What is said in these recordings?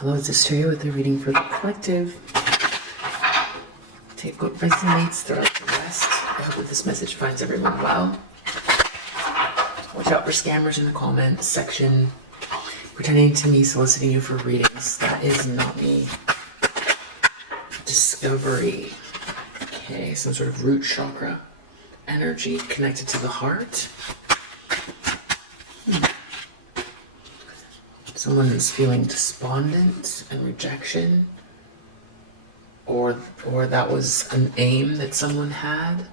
Hello, it's Asteria with the reading for the collective. Take what resonates, throw out the rest. I hope that this message finds everyone well. Watch out for scammers in the comments section pretending to me, soliciting you for readings. That is not me. Discovery. Okay, some sort of root chakra energy connected to the heart. Someone is feeling despondent and rejection, or that was an aim that someone had,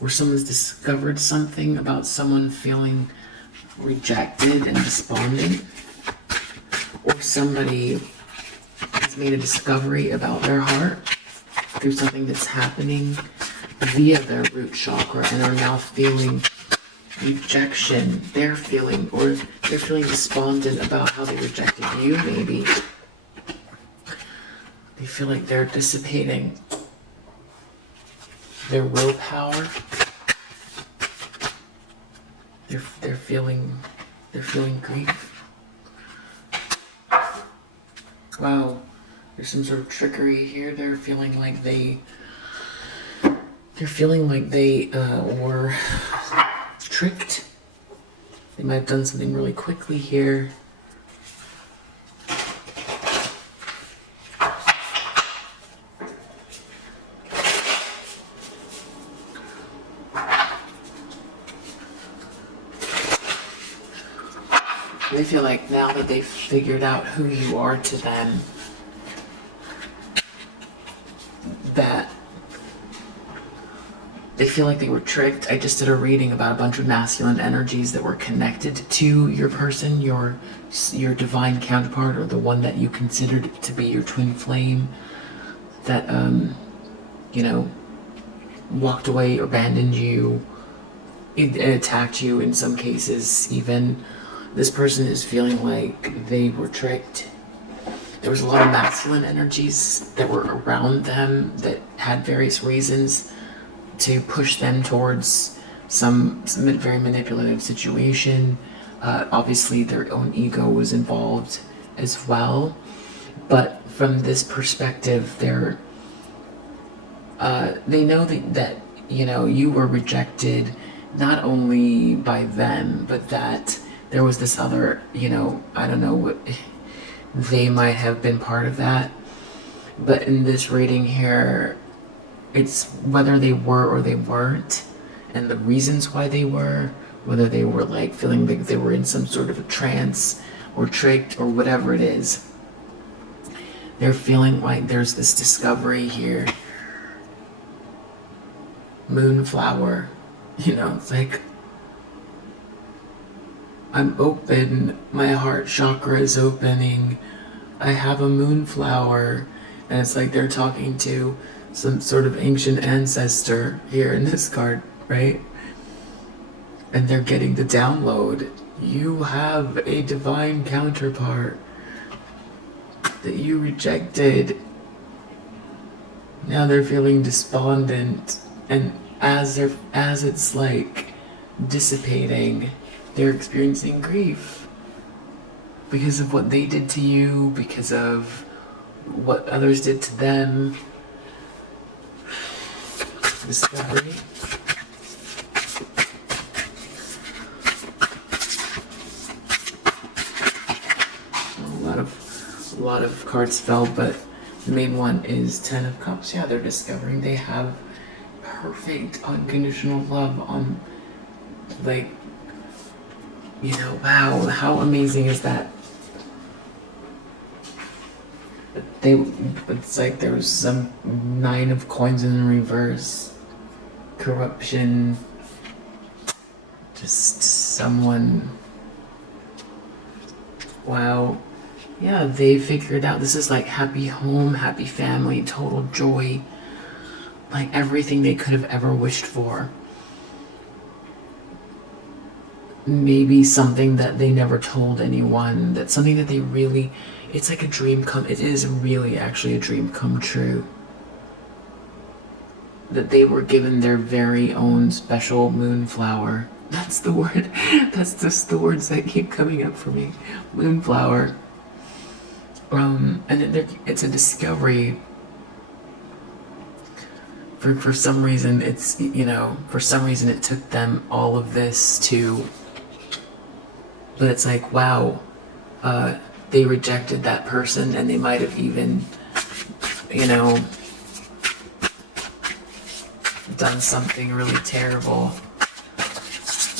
or someone's discovered something about someone feeling rejected and despondent, or somebody has made a discovery about their heart through something that's happening via their root chakra and are now feeling rejection. They're feeling despondent about how they rejected you, maybe. They feel like they're dissipating their willpower. They're feeling grief. Wow, there's some sort of trickery here. They're feeling like they were tricked. They might have done something really quickly here. They feel like now that they've figured out who you are to them, that they feel like they were tricked. I just did a reading about a bunch of masculine energies that were connected to your person, your divine counterpart, or the one that you considered to be your twin flame, that walked away, abandoned you, attacked you in some cases even. This person is feeling like they were tricked. There was a lot of masculine energies that were around them that had various reasons to push them towards some very manipulative situation. Obviously their own ego was involved as well, but from this perspective, they know that you were rejected not only by them, but that there was this other, I don't know what, they might have been part of that. But in this reading here, it's whether they were or they weren't, and the reasons why they were, whether they were like feeling like they were in some sort of a trance or tricked or whatever it is. They're feeling like there's this discovery here. Moonflower, it's like, I'm open, my heart chakra is opening, I have a moonflower, and it's like they're talking to some sort of ancient ancestor here in this card, right? And they're getting the download. You have a divine counterpart that you rejected. Now they're feeling despondent, and as it's like dissipating, they're experiencing grief because of what they did to you, because of what others did to them. Discovery. A lot of cards fell, but the main one is Ten of Cups. Yeah, they're discovering they have perfect unconditional love on, like, wow, how amazing is that? It's like there was some Nine of Coins in reverse. Corruption. Just someone. Wow. Yeah, they figured out this is like happy home, happy family, total joy. Like everything they could have ever wished for. Maybe something that they never told anyone. That's something that they really, it's like a dream it is really actually a dream come true. That they were given their very own special moonflower. That's the word. That's just the words that keep coming up for me. Moonflower. it's a discovery. For some reason, it's, for some reason it took them all of this to, but it's like, wow, they rejected that person, and they might have even, done something really terrible.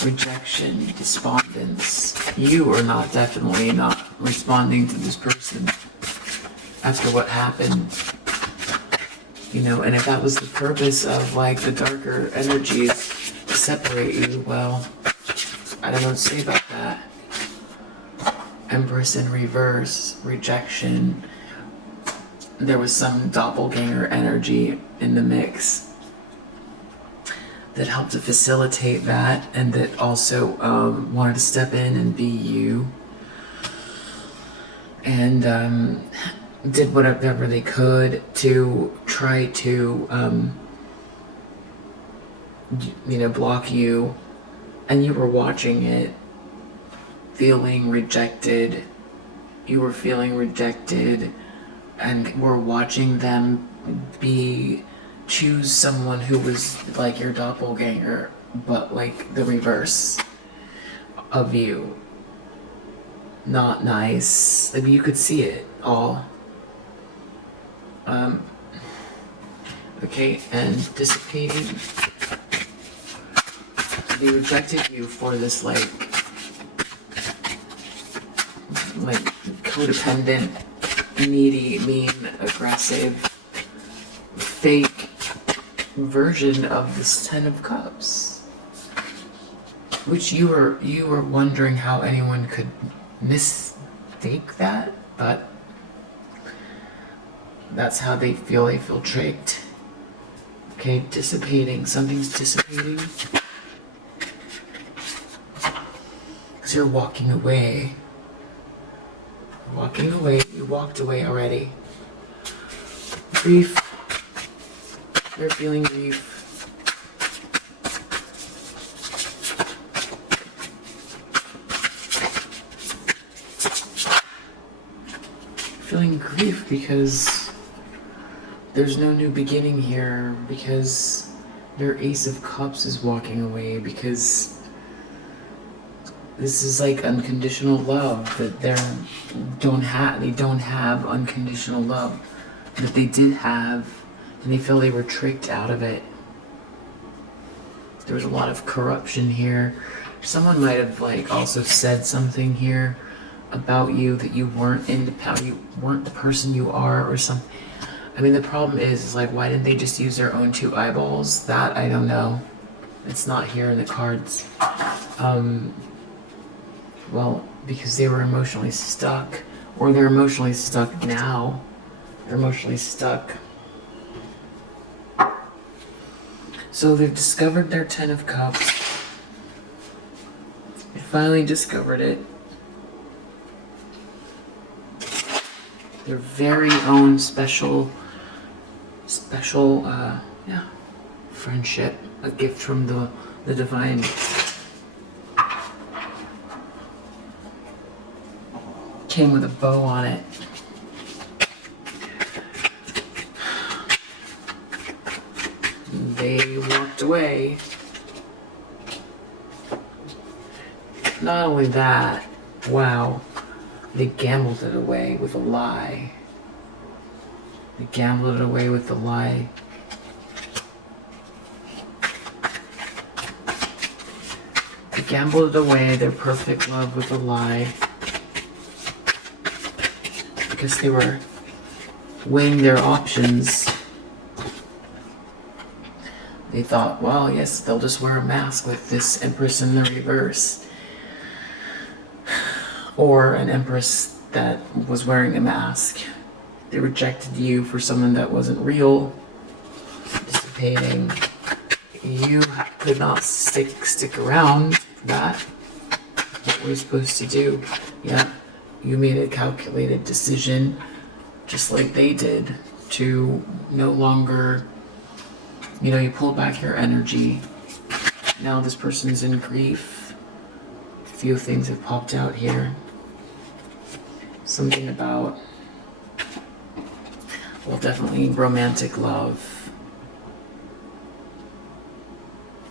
Rejection, despondence. You are definitely not responding to this person after what happened. And if that was the purpose of like the darker energies to separate you, well, I don't know what to say about that. Empress in reverse, rejection. There was some doppelganger energy in the mix that helped to facilitate that, and that also wanted to step in and be you, and did whatever they could to try to block you, and you were watching it, feeling rejected. You were feeling rejected, and were watching them choose someone who was like your doppelganger, but like the reverse of you. Not nice. I mean, you could see it all. Okay, and dissipating. They rejected you for this like codependent, needy, mean, aggressive, fake version of this Ten of Cups, which you were wondering how anyone could mistake that, but that's how they feel. They feel tricked. Okay, dissipating. Something's dissipating because you're walking away. Walking away. You walked away already. Grief. They're feeling grief. Feeling grief because there's no new beginning here, because their Ace of Cups is walking away, because this is like unconditional love that they don't have unconditional love that they did have. And they feel they were tricked out of it. There was a lot of corruption here. Someone might have also said something here about you that you weren't in the power, you weren't the person you are, or something. I mean, the problem is why didn't they just use their own two eyeballs? That I don't know. It's not here in the cards. Well, because they were emotionally stuck, or they're emotionally stuck now. They're emotionally stuck. So they've discovered their Ten of Cups. They finally discovered it. Their very own special, friendship, a gift from the divine. Came with a bow on it. They walked away. Not only that, wow, they gambled it away with a lie. They gambled it away with a lie. They gambled it away, their perfect love, with a lie. Because they were weighing their options. They thought, well, yes, they'll just wear a mask with this Empress in the reverse. Or an Empress that was wearing a mask. They rejected you for someone that wasn't real. Dissipating. You could not stick around for that. What were you supposed to do? Yeah, you made a calculated decision, just like they did, to no longer... you pulled back your energy. Now this person's in grief. A few things have popped out here. Something about Well, definitely romantic love.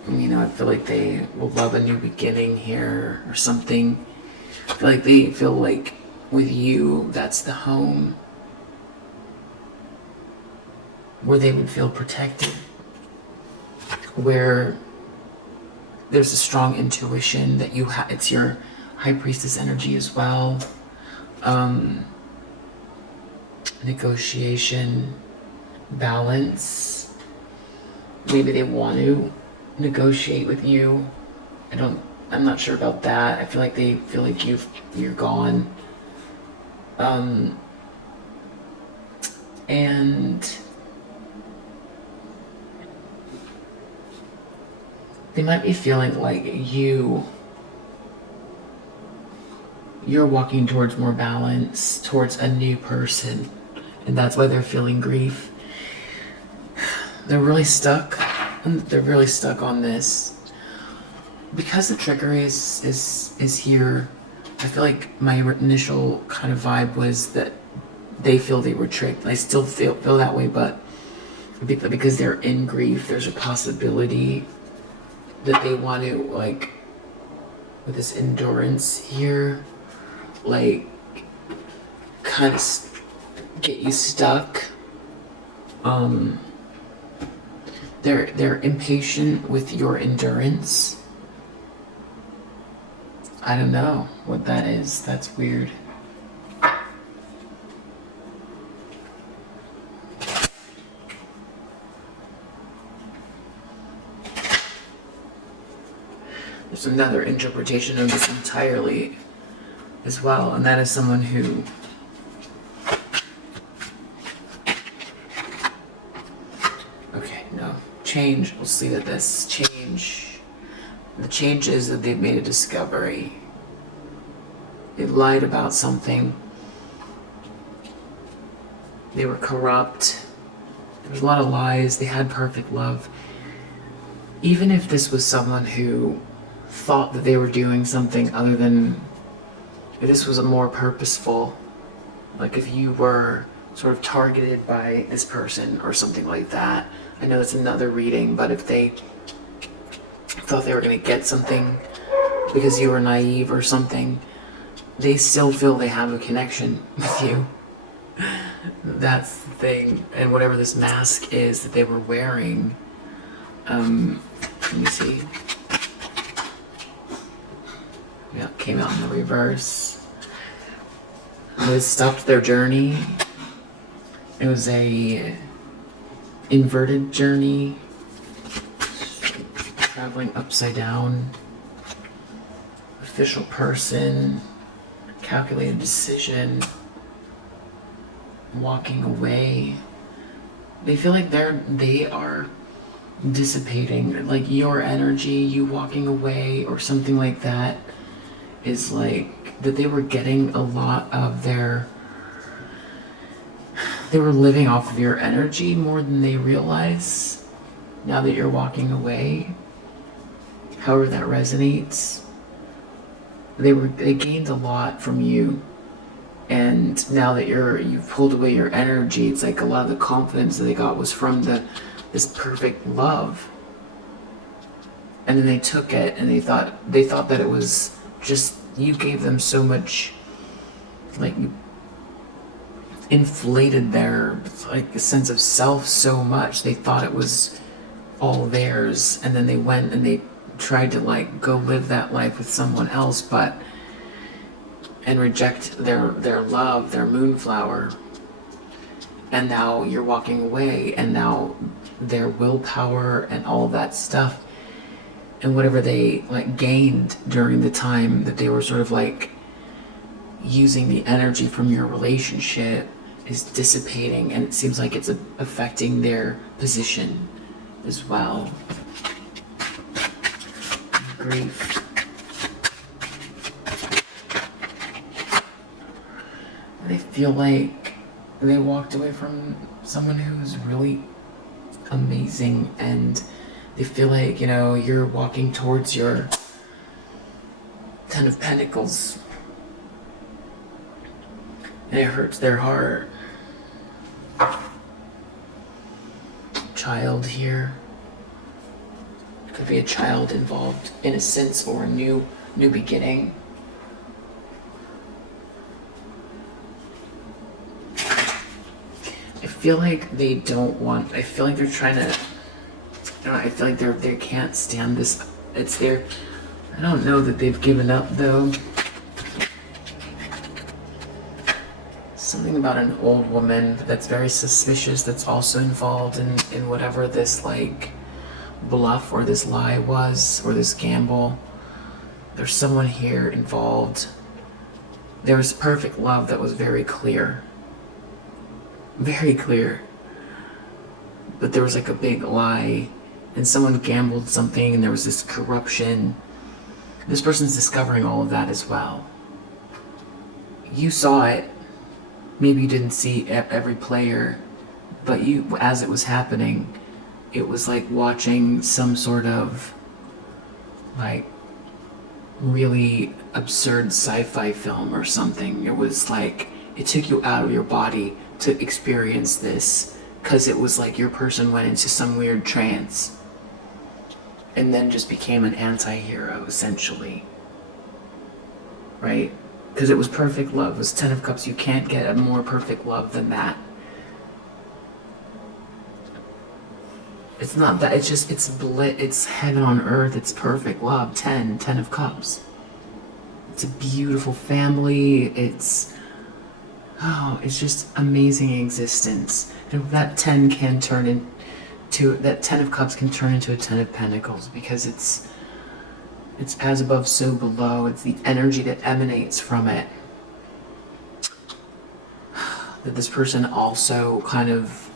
You know, I feel like they will love a new beginning here or something. I feel like they feel like with you, that's the home where they would feel protected, where there's a strong intuition that you have. It's your high priestess energy as well. Negotiation, balance. Maybe they want to negotiate with you. I'm not sure about that. I feel like they feel like you're gone. And they might be feeling like you're walking towards more balance, towards a new person, and that's why they're feeling grief. They're really stuck. They're really stuck on this because the trickery is here. I feel like my initial kind of vibe was that they feel they were tricked. I still feel that way, but because they're in grief, there's a possibility that they want to, like, with this endurance here, like, kind of get you stuck. They're impatient with your endurance. I don't know what that is. That's weird. There's another interpretation of this entirely as well, and that is someone who change. We'll see that this change, the change is that they've made a discovery. They lied about something. They were corrupt. There was a lot of lies. They had perfect love. Even if this was someone who thought that they were doing something other than, if this was a more purposeful, like if you were sort of targeted by this person or something like that. I know it's another reading, but if they thought they were going to get something because you were naive or something, they still feel they have a connection with you. That's the thing. And whatever this mask is that they were wearing, let me see. Yeah, it came out in the reverse. It stopped their journey. It was a inverted journey, traveling upside down, official person, calculated decision, walking away. They feel like they are dissipating, like your energy, you walking away or something like that is like that they were getting a lot of they were living off of your energy more than they realize now that you're walking away. However that resonates. They gained a lot from you. And now that you've pulled away your energy, it's like a lot of the confidence that they got was from this perfect love. And then they took it and they thought that it was just, you gave them so much, like you inflated their like a sense of self so much. They thought it was all theirs, and then they went and they tried to like go live that life with someone else, and reject their love, their moonflower. And now you're walking away, and now their willpower and all that stuff and whatever they like gained during the time that they were sort of like using the energy from your relationship is dissipating, and it seems like it's affecting their position as well. Grief. They feel like they walked away from someone who's really amazing, and they feel like, you know, you're walking towards your Ten of Pentacles, and it hurts their heart. child here. Could be a child involved, innocence or a new beginning. I feel like they don't want. I feel like they're trying to. I feel like they can't stand this. It's their. I don't know that they've given up though. Something about an old woman that's very suspicious. That's also involved in whatever this like bluff or this lie was, or this gamble. There's someone here involved. There was perfect love that was very clear. Very clear. But there was like a big lie, and someone gambled something, and there was this corruption. This person's discovering all of that as well. You saw it. Maybe you didn't see every player, but you, as it was happening, it was like watching some sort of like really absurd sci-fi film or something. It was like it took you out of your body to experience this, because it was like your person went into some weird trance and then just became an anti-hero essentially, right? Because it was perfect love. It was 10 of Cups. You can't get a more perfect love than that. It's not that, it's just, it's heaven on earth. It's perfect love. 10 of Cups. It's a beautiful family. It's just amazing existence. And that 10 can turn into, that 10 of Cups can turn into a 10 of Pentacles, because it's as above, so below. It's the energy that emanates from it. That this person also kind of,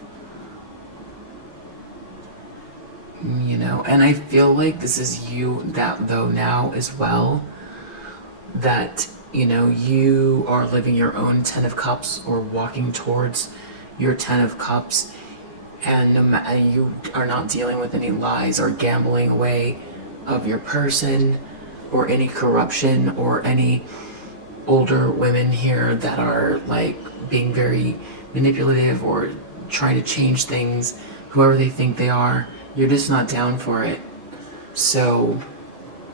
and I feel like this is you that though now as well, that, you are living your own 10 of Cups, or walking towards your 10 of Cups, and you are not dealing with any lies or gambling away of your person, or any corruption, or any older women here that are like being very manipulative or trying to change things, whoever they think they are. You're just not down for it. So,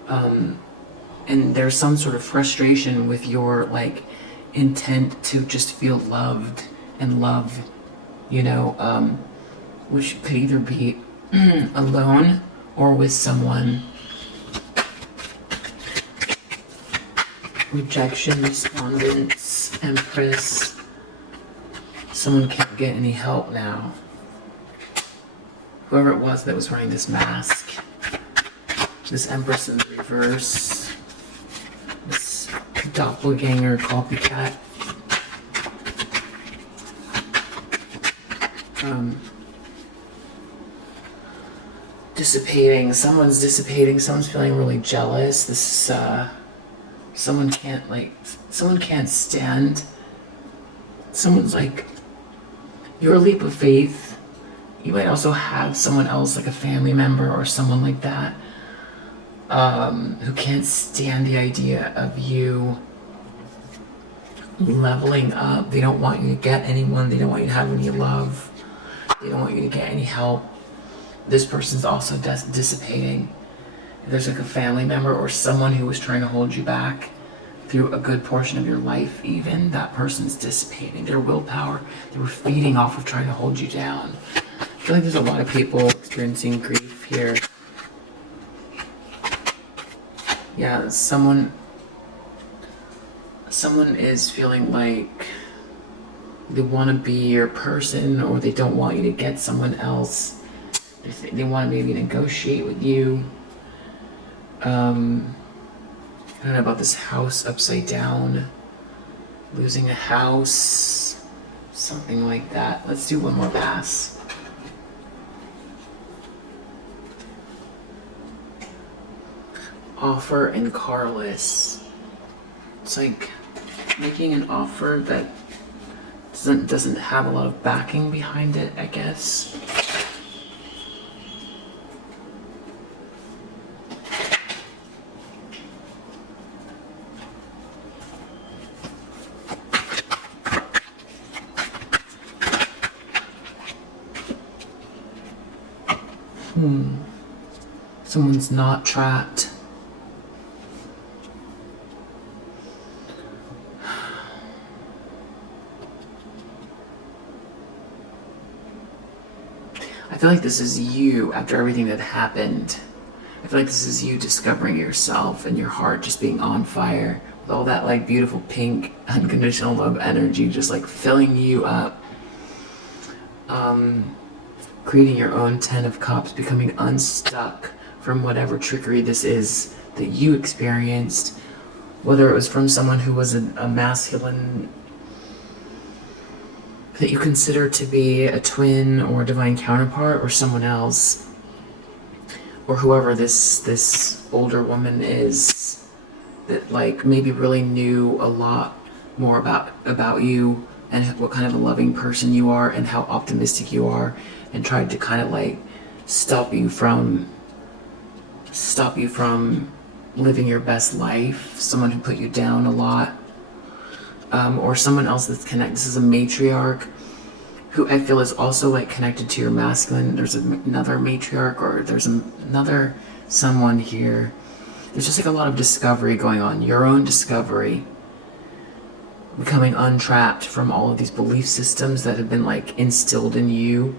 and there's some sort of frustration with your like intent to just feel loved and love, which could either be alone or with someone. Rejection, despondence, Empress. Someone can't get any help now. Whoever it was that was wearing this mask. This Empress in the reverse. This doppelganger, copycat. Dissipating. Someone's dissipating. Someone's feeling really jealous. This is, someone can't stand. Someone's like, your leap of faith. You might also have someone else, like a family member or someone like that, who can't stand the idea of you leveling up. They don't want you to get anyone. They don't want you to have any love. They don't want you to get any help. This person's also dissipating. There's like a family member or someone who was trying to hold you back through a good portion of your life even. That person's dissipating. Their willpower, they were feeding off of trying to hold you down. I feel like there's a lot of people experiencing grief here. Yeah, someone is feeling like they want to be your person, or they don't want you to get someone else. They want to maybe negotiate with you. I don't know about this house upside down. Losing a house. Something like that. Let's do one more pass. Offer and carless. It's like making an offer that doesn't have a lot of backing behind it, I guess. Someone's not trapped. I feel like this is you after everything that happened. I feel like this is you discovering yourself and your heart just being on fire with all that like beautiful pink unconditional love energy just like filling you up. Creating your own 10 of Cups, becoming unstuck from whatever trickery this is that you experienced, whether it was from someone who was a masculine that you consider to be a twin or a divine counterpart, or someone else, or whoever this older woman is that like maybe really knew a lot more about you and what kind of a loving person you are and how optimistic you are, and tried to kind of like stop you from living your best life. Someone who put you down a lot, or someone else that's connected. This is a matriarch who I feel is also like connected to your masculine. There's another matriarch, or there's another someone here. There's just like a lot of discovery going on, your own discovery, becoming untrapped from all of these belief systems that have been like instilled in you.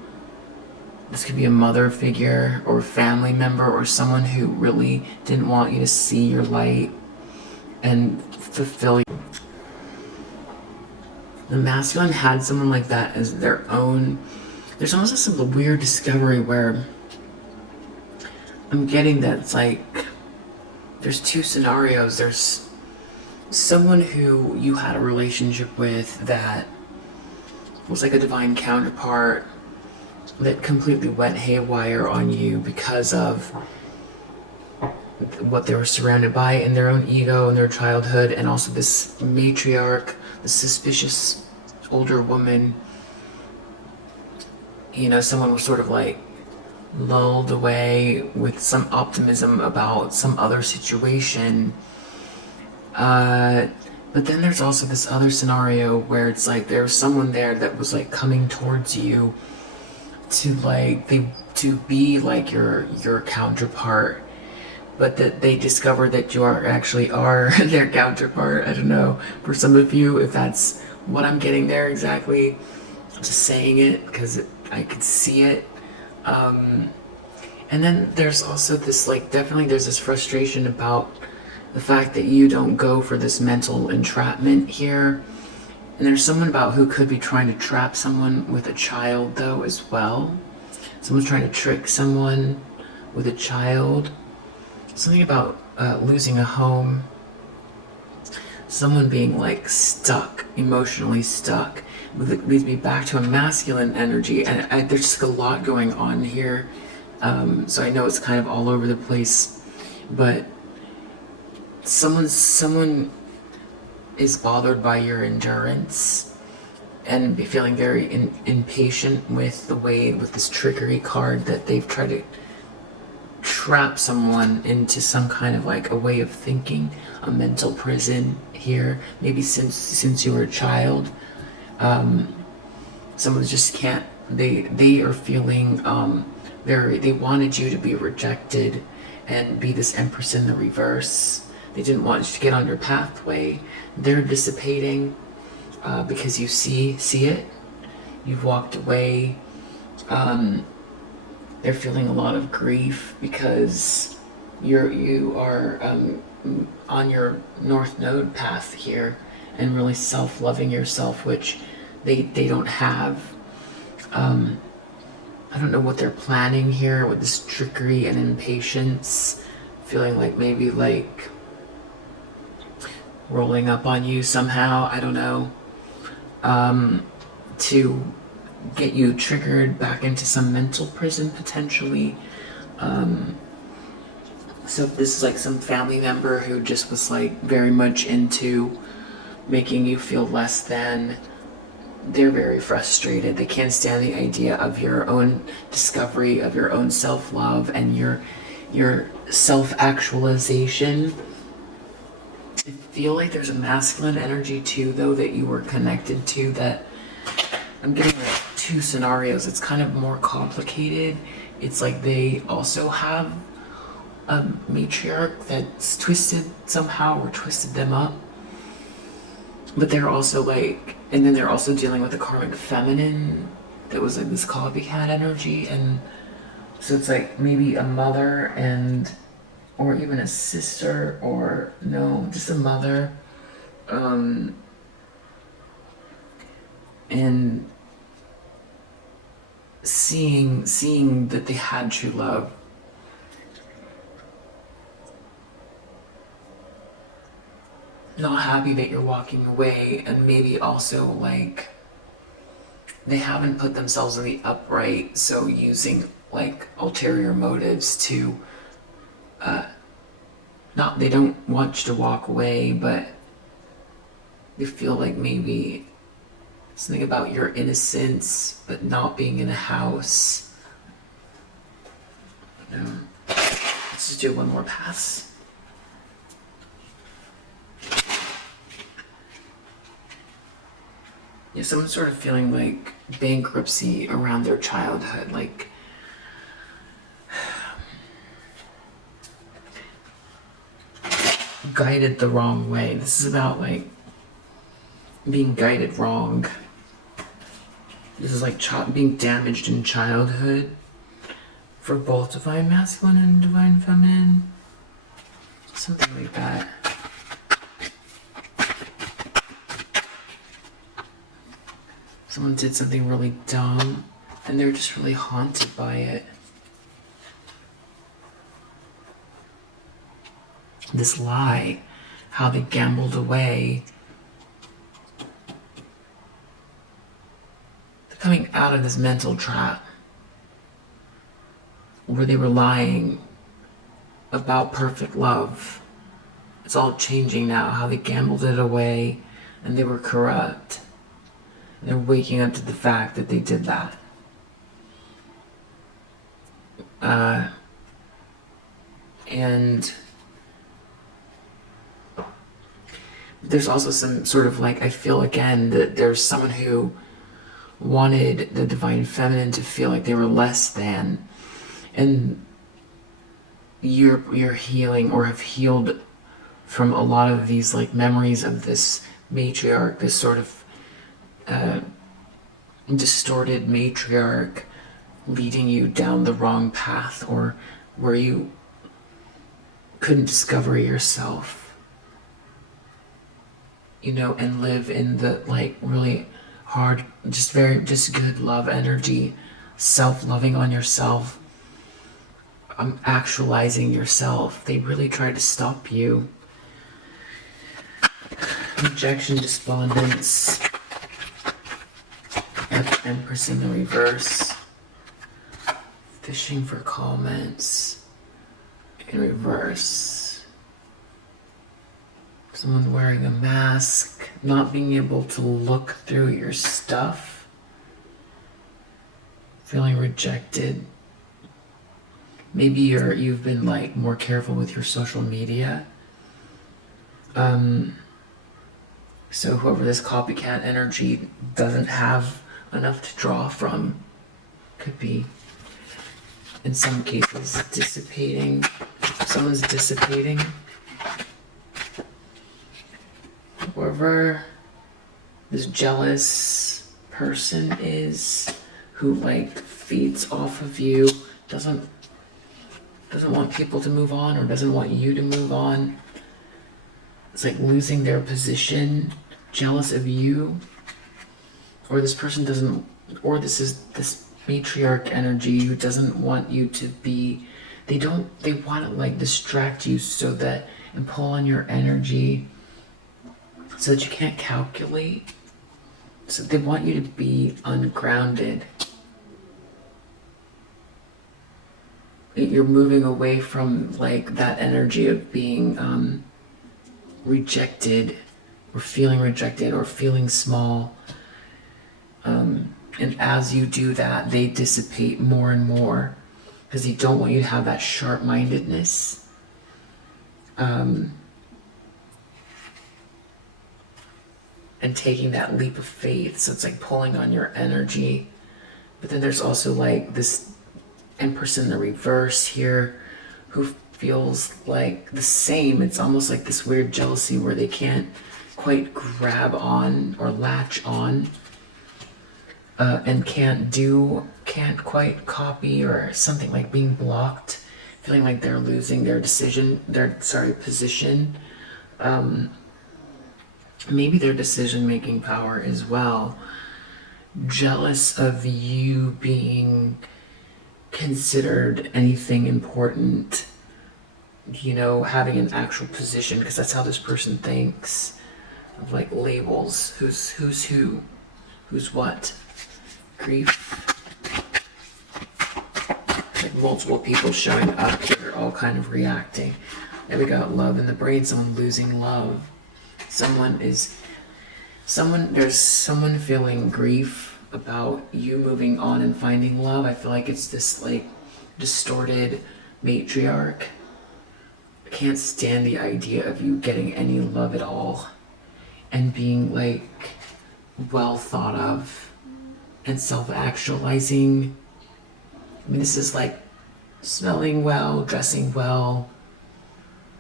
This could be a mother figure or a family member or someone who really didn't want you to see your light and fulfill you. The masculine had someone like that as their own. There's almost some weird discovery where I'm getting that it's like there's two scenarios. There's someone who you had a relationship with that was like a divine counterpart that completely went haywire on you because of what they were surrounded by in their own ego and their childhood, and also this matriarch, the suspicious older woman. You know, someone was sort of like lulled away with some optimism about some other situation. But then there's also this other scenario where it's like there's someone there that was like coming towards you to be like your counterpart, but that they discover that you are their counterpart. I don't know, for some of you, if that's what I'm getting there exactly. I'm just saying it because I could see it. And then there's also this like, definitely there's this frustration about the fact that you don't go for this mental entrapment here. And there's someone about who could be trying to trap someone with a child though as well. Someone's trying to trick someone with a child. Something about losing a home. Someone being like stuck, emotionally stuck. It leads me back to a masculine energy, and there's just a lot going on here. So I know it's kind of all over the place, but someone is bothered by your endurance and be feeling very impatient with the way, with this trickery card, that they've tried to trap someone into some kind of like a way of thinking, a mental prison here, maybe since you were a child. Someone just can't, they are feeling they wanted you to be rejected and be this Empress in the reverse. They didn't want you to get on your pathway. They're dissipating because you see it. You've walked away. They're feeling a lot of grief because you are on your North Node path here and really self-loving yourself, which they don't have. I don't know what they're planning here with this trickery and impatience, feeling like maybe like rolling up on you somehow, I don't know, to get you triggered back into some mental prison potentially. So this is like some family member who just was like very much into making you feel less than. They're very frustrated. They can't stand the idea of your own discovery, of your own self-love and your self-actualization. I feel like there's a masculine energy too, though, that you were connected to, that I'm getting like two scenarios. It's kind of more complicated it's like they also have a matriarch that's twisted somehow or twisted them up. But they're also like, and then they're also dealing with the karmic feminine that was like this copycat energy. And so it's like maybe a mother and, or even a sister, or no, just a mother. And seeing that they had true love. Not happy that you're walking away, and maybe also like they haven't put themselves in the upright, so using like ulterior motives to not, they don't want you to walk away, but they feel like maybe something about your innocence but not being in a house. Let's just do one more pass. Yeah, someone's sort of feeling like bankruptcy around their childhood, like guided the wrong way. This is about like being guided wrong. This is like being damaged in childhood for both divine masculine and divine feminine. Something like that. Someone did something really dumb and they're just really haunted by it. This lie, how they gambled away. They're coming out of this mental trap where they were lying about perfect love. It's all changing now, how they gambled it away and they were corrupt. They're waking up to the fact that they did that. And there's also some sort of like, I feel again that there's someone who wanted the divine feminine to feel like they were less than. And you're healing or have healed from a lot of these like memories of this matriarch, this sort of distorted matriarch leading you down the wrong path, or where you couldn't discover yourself, and live in the like really hard, just good love energy, self-loving on yourself, actualizing yourself. They really tried to stop you. Rejection, despondence, Empress in the reverse, fishing for comments in reverse, someone wearing a mask, not being able to look through your stuff, feeling rejected. Maybe you've been like more careful with your social media. So whoever this copycat energy doesn't have enough to draw from, could be, in some cases, dissipating. Someone's dissipating. Whoever this jealous person is, who like feeds off of you, doesn't want people to move on, or doesn't want you to move on. It's like losing their position, jealous of you. Or this person doesn't, or this is this matriarch energy who doesn't want you to be, they want to like distract you so that, and pull on your energy so that you can't calculate. So they want you to be ungrounded. You're moving away from like that energy of being rejected, or feeling small. And as you do that, they dissipate more and more because they don't want you to have that sharp-mindedness. And taking that leap of faith. So it's like pulling on your energy. But then there's also like this and person in the reverse here who feels like the same. It's almost like this weird jealousy where they can't quite grab on or latch on, and can't quite copy, or something, like being blocked, feeling like they're losing their position. Maybe their decision-making power as well. Jealous of you being considered anything important, having an actual position, because that's how this person thinks, of like labels, who's who, who's what. Grief. Like multiple people showing up here, all kind of reacting. Then we got love in the brain, someone losing love. There's someone feeling grief about you moving on and finding love. I feel like it's this like distorted matriarch. I can't stand the idea of you getting any love at all and being like well thought of and self-actualizing. I mean, this is like smelling well, dressing well,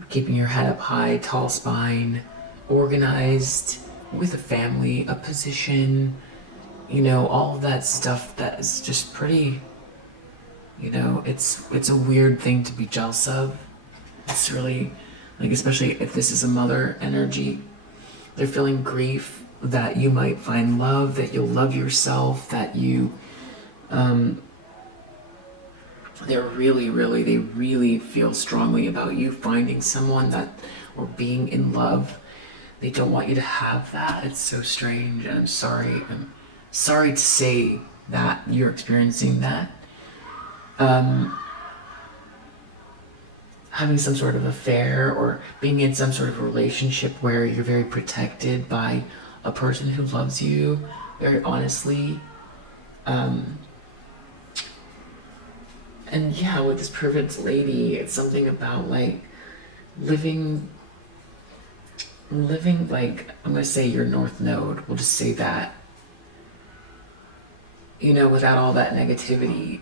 keeping your head up high, tall spine, organized, with a family, a position, all of that stuff that is just pretty, it's a weird thing to be jealous of. It's really, like, especially if this is a mother energy, they're feeling grief that you might find love, that you'll love yourself, that you, they really feel strongly about you finding someone or being in love. They don't want you to have that. It's so strange, and I'm sorry to say that you're experiencing that. Having some sort of affair, or being in some sort of relationship where you're very protected by a person who loves you very honestly. And yeah, with this perfect lady, it's something about like living like, I'm going to say your north node, we'll just say that, without all that negativity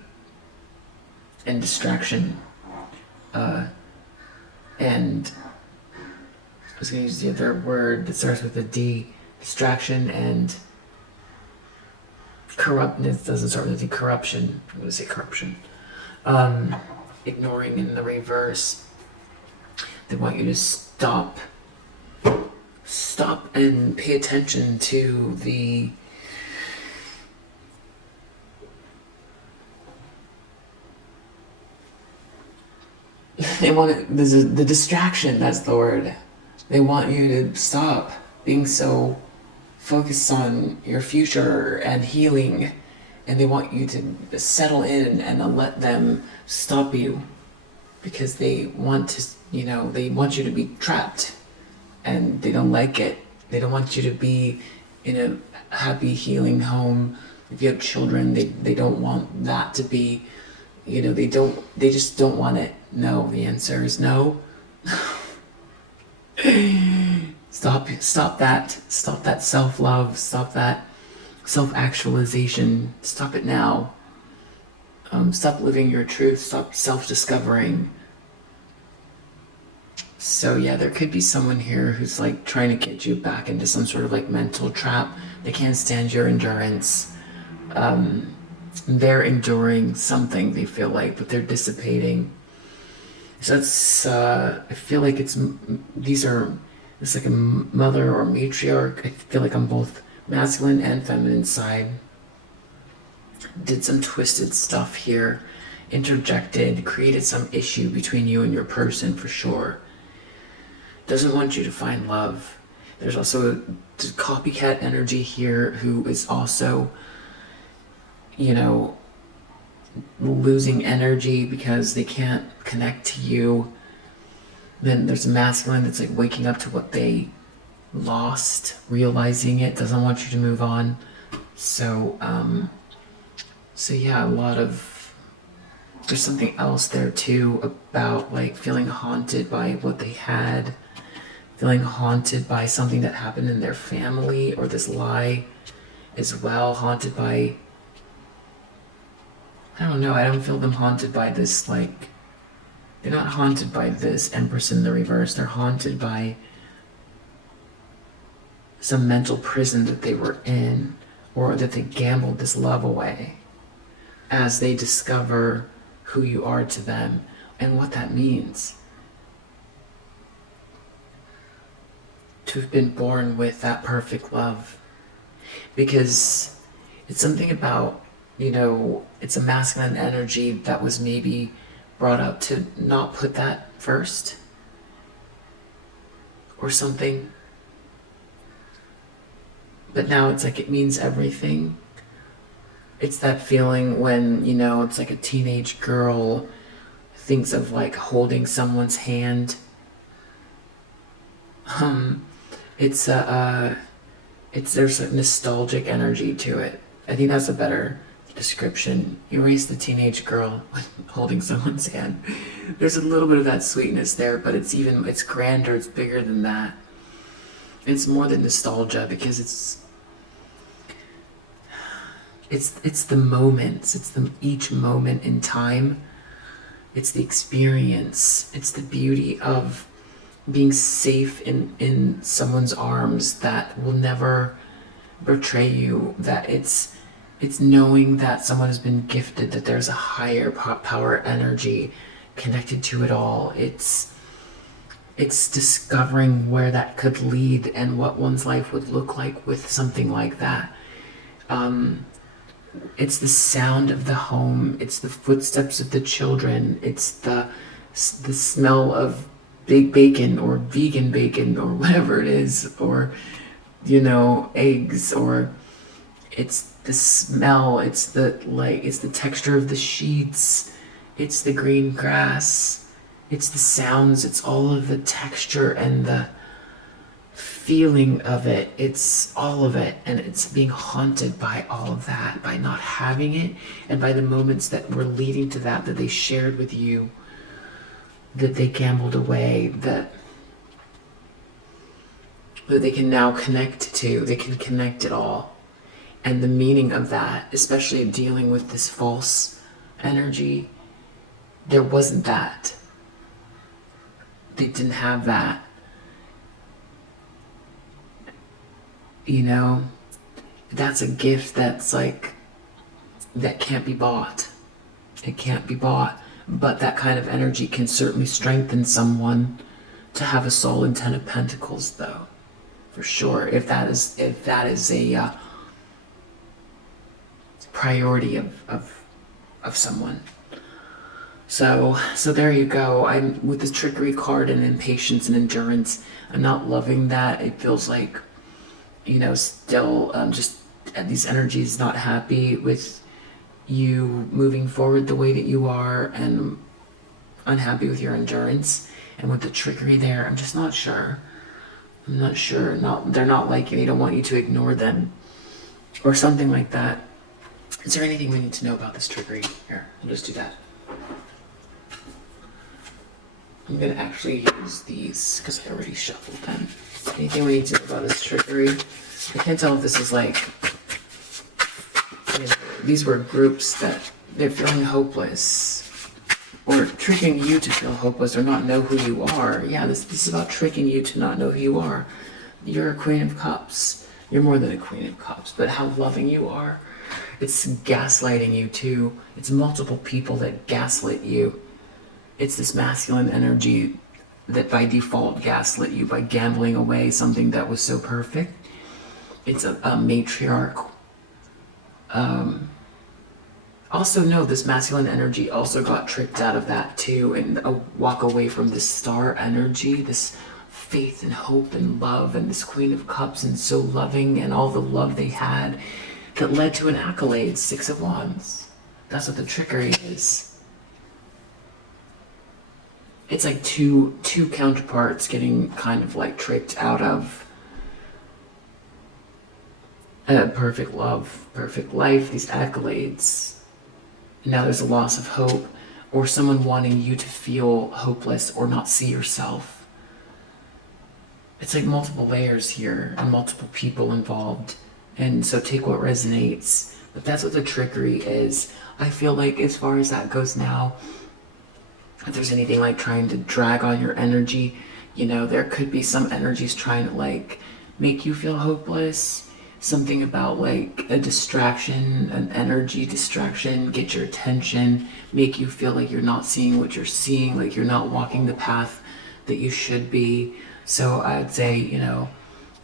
and distraction. And I was going to use the other word that starts with a D, distraction, and corruptness doesn't start with a D, corruption. I'm going to say corruption. Ignoring in the reverse. They want you to stop and pay attention to the the distraction, that's the word. They want you to stop being so focused on your future and healing, and they want you to settle in and let them stop you, because they want to, they want you to be trapped, and they don't like it. They don't want you to be in a happy, healing home. If you have children, they don't want that to be, they just don't want it. No, the answer is no. Stop that self-love, stop that self-actualization, stop it now. Stop living your truth, stop self-discovering. So yeah, there could be someone here who's like trying to get you back into some sort of like mental trap. They can't stand your endurance. They're enduring something, they feel like, but they're dissipating. So it's, I feel like it's like a mother or matriarch. I feel like I'm both masculine and feminine side. Did some twisted stuff here, interjected, created some issue between you and your person for sure. Doesn't want you to find love. There's also a copycat energy here who is also, losing energy because they can't connect to you. Then there's a masculine that's like waking up to what they lost, realizing it, doesn't want you to move on. So yeah, there's something else there too about like feeling haunted by what they had, feeling haunted by something that happened in their family, or this lie as well, haunted by I don't know, I don't feel them haunted by this, like, they're not haunted by this Empress in the reverse. They're haunted by some mental prison that they were in, or that they gambled this love away as they discover who you are to them and what that means. To have been born with that perfect love. Because it's something about, it's a masculine energy that was maybe brought up to not put that first or something. But now it's like it means everything. It's that feeling when, it's like a teenage girl thinks of like holding someone's hand. There's a nostalgic energy to it. I think that's a better description. Erase the teenage girl holding someone's hand. There's a little bit of that sweetness there, but it's grander, it's bigger than that. It's more than nostalgia, because it's the moments, each moment in time. It's the experience, it's the beauty of being safe in someone's arms that will never betray you, that it's knowing that someone has been gifted, that there's a higher power energy connected to it all. It's discovering where that could lead and what one's life would look like with something like that. It's the sound of the home, it's the footsteps of the children, it's the smell of big bacon or vegan bacon or whatever it is, or eggs, or it's the smell, it's the light, it's the texture of the sheets, it's the green grass, it's the sounds, it's all of the texture and the feeling of it. It's all of it, and it's being haunted by all of that, by not having it, and by the moments that were leading to that they shared with you, that they gambled away, that they can now connect to. They can connect it all. And the meaning of that, especially dealing with this false energy, there wasn't that. They didn't have that. That's a gift that's like, that can't be bought. It can't be bought. But that kind of energy can certainly strengthen someone to have a soul in 10 of Pentacles, though. For sure. If that is a priority of someone. So there you go. I'm with this trickery card and impatience and endurance. I'm not loving that. It feels like, still just these energies not happy with you moving forward the way that you are, and unhappy with your endurance. And with the trickery there, I'm just not sure. I'm not sure. They're not liking. They don't want you to ignore them, or something like that. Is there anything we need to know about this trickery? Here, I'll just do that. I'm gonna actually use these because I already shuffled them. Anything we need to know about this trickery? I can't tell if this is like, these were groups that they're feeling hopeless, or tricking you to feel hopeless or not know who you are. Yeah, this is about tricking you to not know who you are. You're a Queen of Cups. You're more than a Queen of Cups, but how loving you are. It's gaslighting you too. It's multiple people that gaslit you. It's this masculine energy that by default gaslit you by gambling away something that was so perfect. It's a matriarch. Also know this masculine energy also got tricked out of that too, and walk away from this star energy, this faith and hope and love, and this Queen of Cups, and so loving, and all the love they had that led to an accolade, 6 of Wands. That's what the trickery is. It's like two counterparts getting kind of like tricked out of perfect love, perfect life, these accolades. Now there's a loss of hope, or someone wanting you to feel hopeless or not see yourself. It's like multiple layers here and multiple people involved. And so take what resonates, But that's what the trickery is. I feel like as far as that goes now, if there's anything like trying to drag on your energy, you know, there could be some energies trying to like make you feel hopeless. Something about like a distraction, an energy distraction, get your attention, make you feel like you're not seeing what you're seeing, like you're not walking the path that you should be. So I'd say, you know,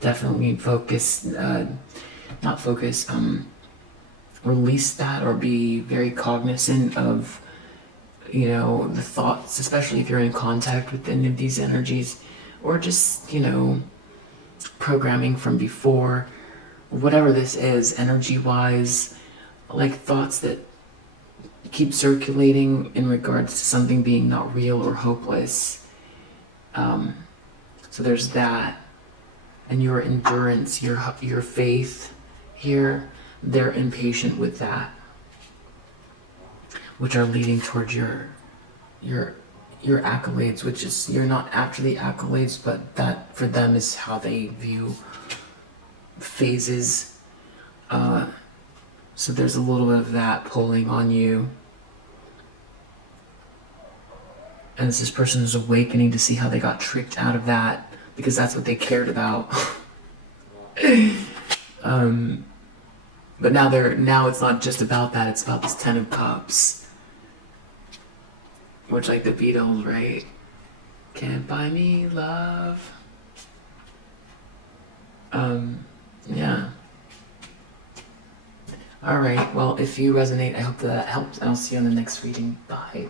definitely focus, not focus, release that, or be very cognizant of, you know, the thoughts, especially if you're in contact with any of these energies, or just, you know, programming from before, whatever this is, energy wise, like thoughts that keep circulating in regards to something being not real or hopeless. So there's that. And your endurance, your faith here, they're impatient with that, which are leading towards your accolades, which is, you're not after the accolades, but that for them is how they view phases. So there's a little bit of that pulling on you. And this person is awakening to see how they got tricked out of that, because that's what they cared about. But now it's not just about that, it's about this 10 of Cups. Which, like the Beatles, right? Can't buy me love. Yeah. Alright, well, if you resonate, I hope that helps, and I'll see you on the next reading. Bye.